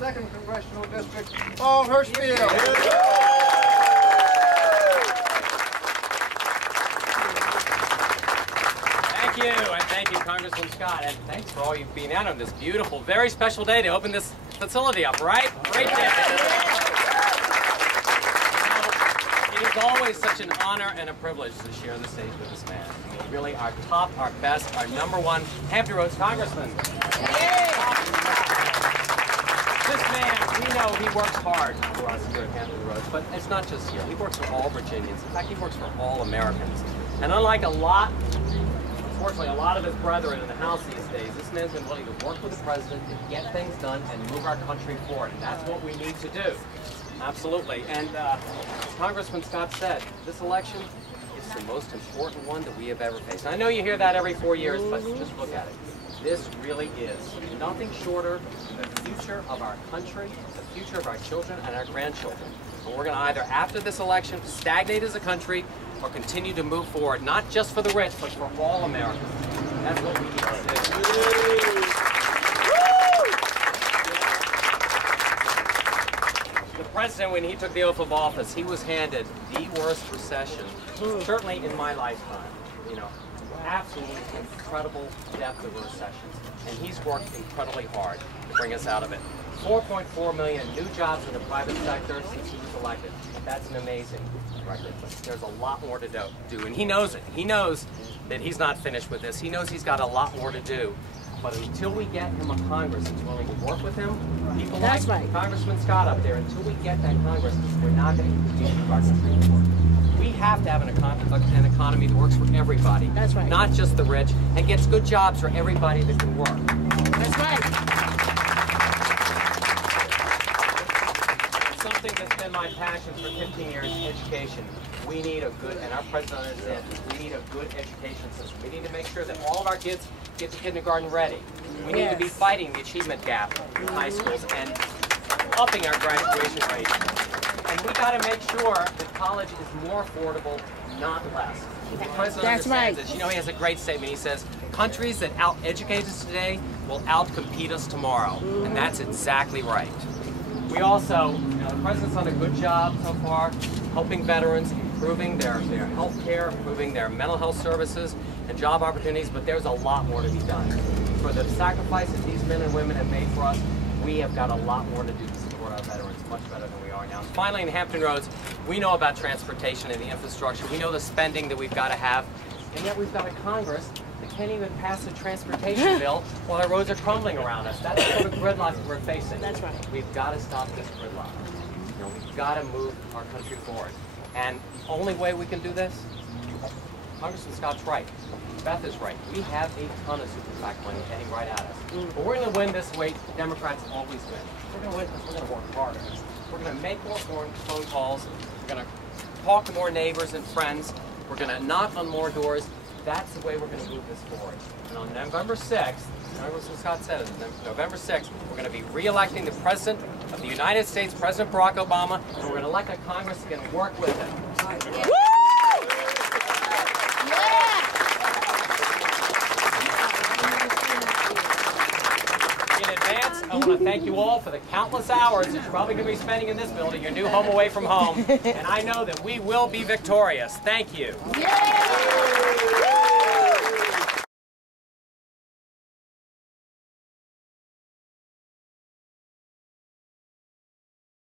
2nd Congressional District, Paul Hirschbiel. Thank you, and thank you, Congressman Scott, and thanks for all you being out on this beautiful, very special day to open this facility up, right? Great day. It is always such an honor and a privilege to share the stage with this man. I mean, really our top, our best, our #1 Hampton Roads Congressman. This man, we know he works hard for us here at Hampton Roads, but it's not just here. He works for all Virginians. In fact, he works for all Americans. And unlike unfortunately, a lot of his brethren in the House these days, this man's been willing to work with the president to get things done and move our country forward. And that's what we need to do. Absolutely. And as Congressman Scott said, this election is the most important one that we have ever faced. And I know you hear that every 4 years, but just look at it. This really is nothing shorter than the future of our country, the future of our children and our grandchildren. And we're going to either, after this election, stagnate as a country or continue to move forward, not just for the rich, but for all Americans. That's what we need to do. The president, when he took the oath of office, he was handed the worst recession, certainly in my lifetime. You know, absolutely incredible depth of recession. And he's worked incredibly hard to bring us out of it. 4.4 million new jobs in the private sector since he was elected. That's an amazing record. But there's a lot more to do, and he knows it. He knows that he's not finished with this. He knows he's got a lot more to do. But until we get him a Congress that's willing to work with him, people like Congressman Scott up there, until we get that Congress, we're not going to continue to move our country forward. We have to have an economy that works for everybody. That's right. Not just the rich, and gets good jobs for everybody that can work. That's right. Something that's been my passion for 15 years, education. We need a good, and our president understands this, we need a good education system. We need to make sure that all of our kids get to kindergarten ready. We need to be fighting the achievement gap in high schools and upping our graduation rate. And we got to make sure that college is more affordable, not less. The president understands this. You know, he has a great statement. He says, countries that out-educate us today will out-compete us tomorrow. And that's exactly right. We also, you know, the president's done a good job so far helping veterans, improving their health care, improving their mental health services and job opportunities, but there's a lot more to be done. For the sacrifices these men and women have made for us, we have got a lot more to do to support our veterans, much better than we are now. And finally, in Hampton Roads, we know about transportation and the infrastructure. We know the spending that we've got to have, and yet we've got a Congress that can't even pass a transportation bill while our roads are crumbling around us. That's the sort of gridlock that we're facing. That's right. We've got to stop this gridlock. You know, we've got to move our country forward. And the only way we can do this, Congressman Scott's right. Beth is right. We have a ton of super PAC money heading right at us. But we're going to win this way. Democrats always win. We're going to win because we're going to work harder. We're going to make more phone calls. We're going to talk to more neighbors and friends. We're going to knock on more doors. That's the way we're going to move this forward. And on November 6th, Congressman Scott said it, November 6th, we're going to be re-electing the President of the United States, President Barack Obama, and we're going to elect a Congress that can work with him. Yeah. In advance, I want to thank you all for the countless hours that you're probably going to be spending in this building, your new home away from home. And I know that we will be victorious. Thank you. Yay!